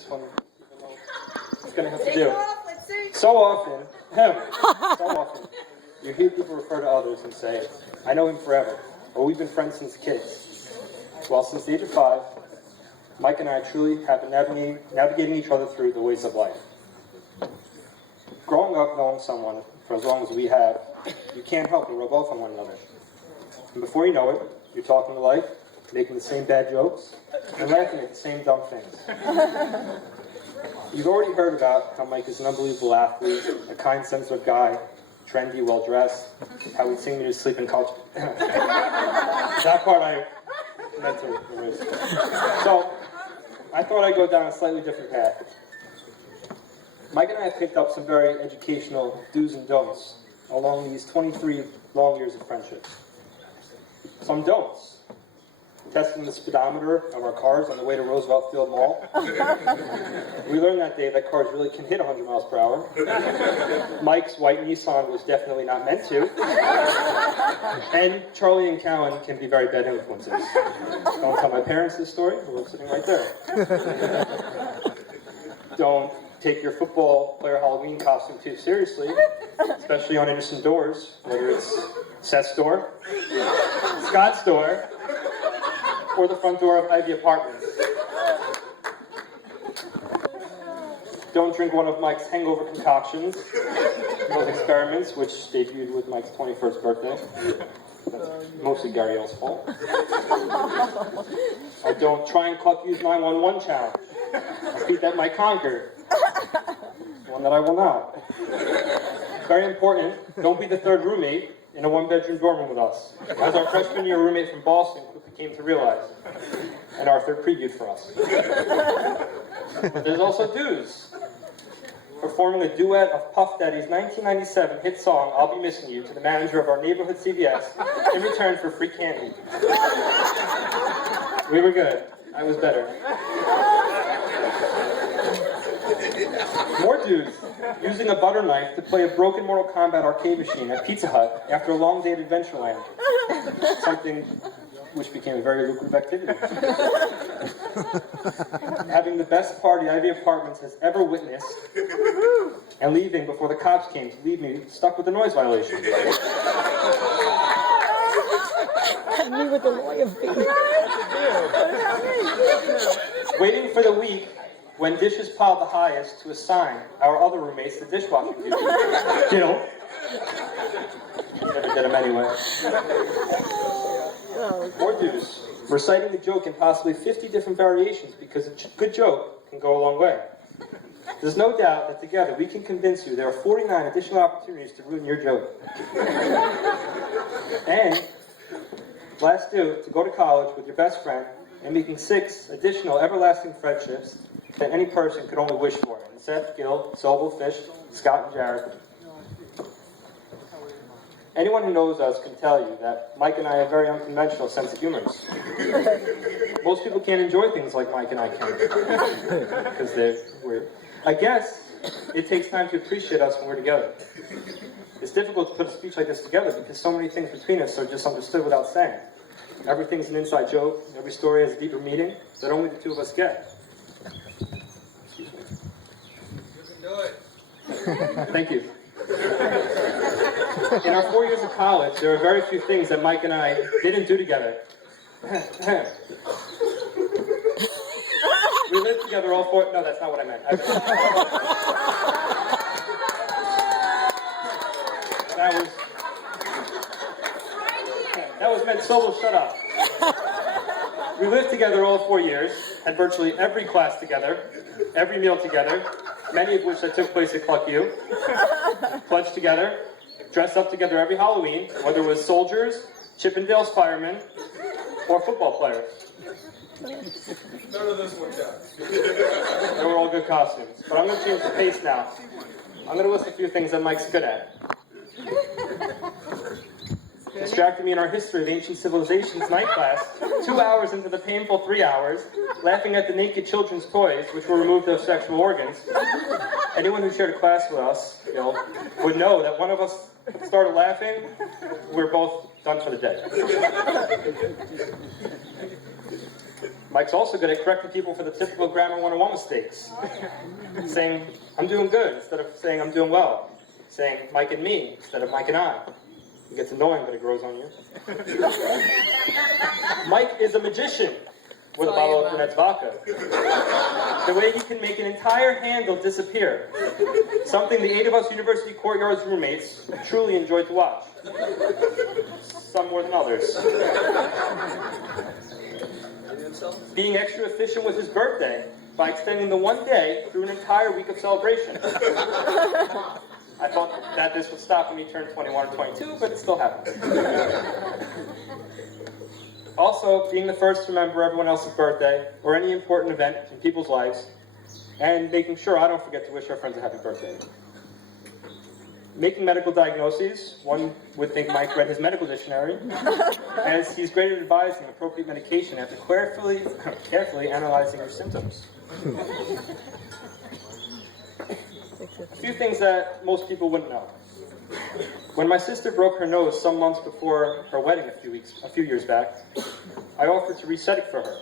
this one, even though it's going to have to do. So often, you hear people refer to others and say, I know him forever, or we've been friends since kids. Well, since the age of 5, Mike and I truly have been navigating each other through the ways of life. Growing up knowing someone for as long as we have, you can't help but rub off on one another. And before you know it, you're talking to life, making the same bad jokes, and laughing at the same dumb things. You've already heard about how Mike is an unbelievable athlete, a kind, sensitive guy, trendy, well-dressed, how he'd sing me to sleep in college. That part I meant to erase. So, I thought I'd go down a slightly different path. Mike and I have picked up some very educational do's and don'ts along these 23 long years of friendship. Some don'ts. Testing the speedometer of our cars on the way to Roosevelt Field Mall. We learned that day that cars really can hit 100 miles per hour. Mike's white Nissan was definitely not meant to. And Charlie and Cowan can be very bad influences. Don't tell my parents this story, we're sitting right there. Don't take your football player Halloween costume too seriously, especially on innocent doors, whether it's Seth's door, Scott's door, or the front door of Ivy Apartments. Don't drink one of Mike's hangover concoctions, those experiments, which debuted with Mike's 21st birthday. That's mostly Gary L's fault. Or don't try and cluck use 911 challenge. A feat that Mike conquered. One that I will not. Very important, don't be the third roommate in a one-bedroom dorm room with us. As our freshman year roommate from Boston quickly came to realize, and Arthur previewed for us. But there's also do's. Performing a duet of Puff Daddy's 1997 hit song, I'll Be Missing You, to the manager of our neighborhood CVS in return for free candy. We were good. I was better. More dudes. Using a butter knife to play a broken Mortal Kombat arcade machine at Pizza Hut after a long day at Adventureland. Something which became a very lucrative activity. Having the best party Ivy Apartments has ever witnessed, and leaving before the cops came to leave me stuck with a noise violation. Me with the lawyer fee. Waiting for the week when dishes piled the highest to assign our other roommates the dishwashing duty. Never did them anyway. More dues. Reciting the joke in possibly 50 different variations because a good joke can go a long way. There's no doubt that together we can convince you there are 49 additional opportunities to ruin your joke. And, last do, to go to college with your best friend and making 6 additional everlasting friendships that any person could only wish for. And Seth, Gil, Sobel, Fish, Scott, and Jared. Anyone who knows us can tell you that Mike and I have a very unconventional sense of humor. Most people can't enjoy things like Mike and I can. Because they're weird. I guess it takes time to appreciate us when we're together. It's difficult to put a speech like this together because so many things between us are just understood without saying. Everything's an inside joke. Every story has a deeper meaning that only the two of us get. Excuse me. You can do it. Thank you. In our 4 years of college, there are very few things that Mike and I didn't do together. We lived together all 4... No, that's not what I meant. That was meant Sobel, shut up. We lived together all 4 years, had virtually every class together, every meal together, many of which that took place at Cluck U, pledged together, dressed up together every Halloween, whether it was soldiers, Chippendale's firemen, or football players. None of this worked out. They were all good costumes. But I'm going to change the pace now. I'm going to list a few things that Mike's good at. Distracted me in our history of ancient civilizations night class, 2 hours into the painful 3 hours, laughing at the naked children's toys, which were removed of sexual organs. Anyone who shared a class with us, would know that one of us started laughing, we're both done for the day. Mike's also good at correcting people for the typical grammar 101 mistakes. Saying, I'm doing good, instead of saying, I'm doing well. Saying, Mike and me, instead of Mike and I. It gets annoying, but it grows on you. Mike is a magician with a bottle of Brunette's vodka. The way he can make an entire handle disappear. Something the 8 of us University Courtyards roommates truly enjoyed to watch. Some more than others. Being extra efficient with his birthday by extending the one day through an entire week of celebration. I thought that this would stop when he turned 21 or 22, but it still happens. Also, being the first to remember everyone else's birthday or any important event in people's lives, and making sure I don't forget to wish our friends a happy birthday. Making medical diagnoses, one would think Mike read his medical dictionary, as he's great at advising appropriate medication after carefully analyzing your symptoms. A few things that most people wouldn't know. When my sister broke her nose some months before her wedding a few years back, I offered to reset it for her.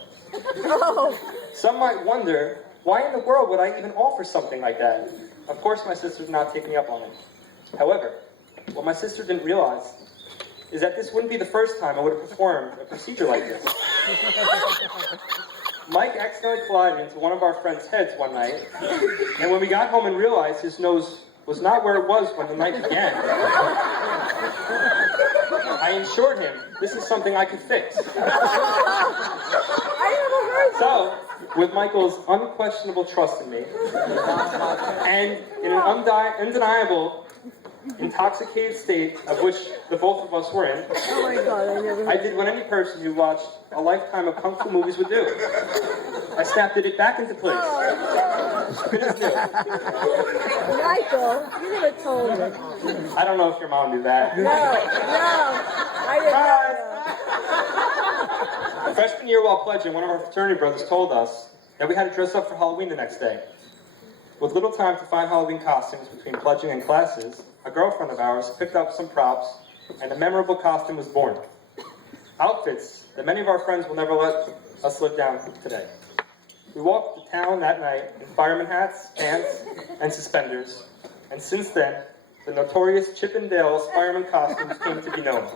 Some might wonder, why in the world would I even offer something like that? Of course my sister did not take me up on it. However, what my sister didn't realize is that this wouldn't be the first time I would have performed a procedure like this. Mike accidentally collided into one of our friends' heads one night, and when we got home and realized his nose was not where it was when the night began, I assured him this is something I could fix. So, with Michael's unquestionable trust in me, and in an undeniable, intoxicated state of which the both of us were in, Oh my God, I did what any person who watched a lifetime of kung fu movies would do. I snapped it back into place. Good as new. Michael, you never told me. I don't know if your mom knew that. No, I didn't know. Freshman year while pledging, one of our fraternity brothers told us that we had to dress up for Halloween the next day. With little time to find Halloween costumes between pledging and classes, a girlfriend of ours picked up some props, and a memorable costume was born. Outfits that many of our friends will never let us live down today. We walked to town that night in fireman hats, pants, and suspenders, and since then, the notorious Chippendales fireman costumes came to be known.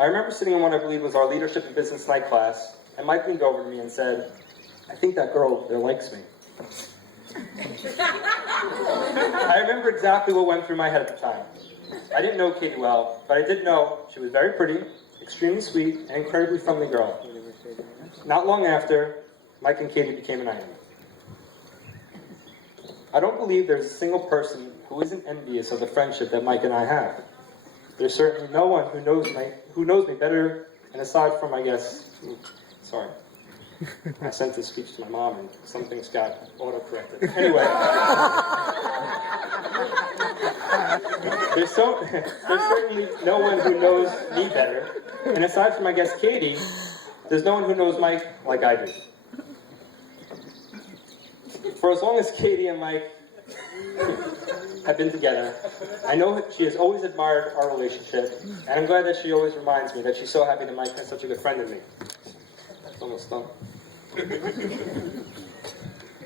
I remember sitting in what I believe was our leadership and business night class, and Mike leaned over to me and said, I think that girl over there likes me. I remember exactly what went through my head at the time. I didn't know Katie well, but I did know she was very pretty, extremely sweet, and incredibly friendly girl. Not long after, Mike and Katie became an item. I don't believe there's a single person who isn't envious of the friendship that Mike and I have. There's certainly no one who knows me better, and aside from, I guess, sorry. I sent this speech to my mom, and some things got auto-corrected. Anyway, there's certainly no one who knows me better, and aside from, I guess, Katie, there's no one who knows Mike like I do. For as long as Katie and Mike have been together, I know that she has always admired our relationship, and I'm glad that she always reminds me that she's so happy that Mike has such a good friend in me. It's almost done. It's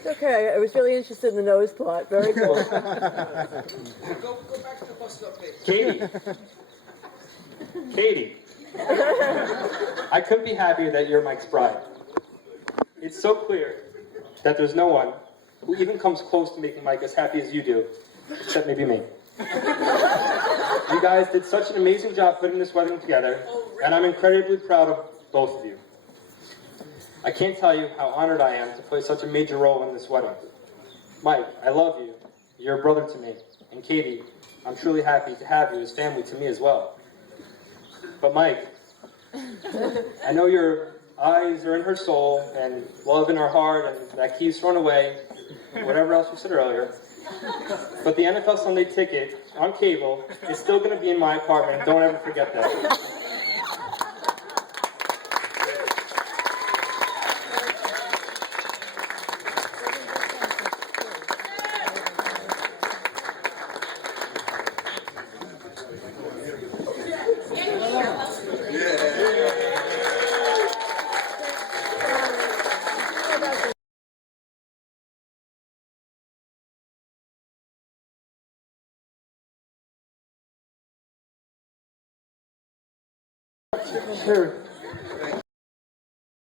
okay, I was really interested in the nose part. Very cool. Go back to the bus stop page. Katie, I couldn't be happier that you're Mike's bride. It's so clear that there's no one who even comes close to making Mike as happy as you do, except maybe me. You guys did such an amazing job putting this wedding together, and I'm incredibly proud of both of you. I can't tell you how honored I am to play such a major role in this wedding. Mike, I love you. You're a brother to me. And Katie, I'm truly happy to have you as family to me as well. But Mike, I know your eyes are in her soul, and love in her heart, and that key's thrown away, whatever else you said earlier. But the NFL Sunday ticket on cable is still going to be in my apartment. Don't ever forget that. Here.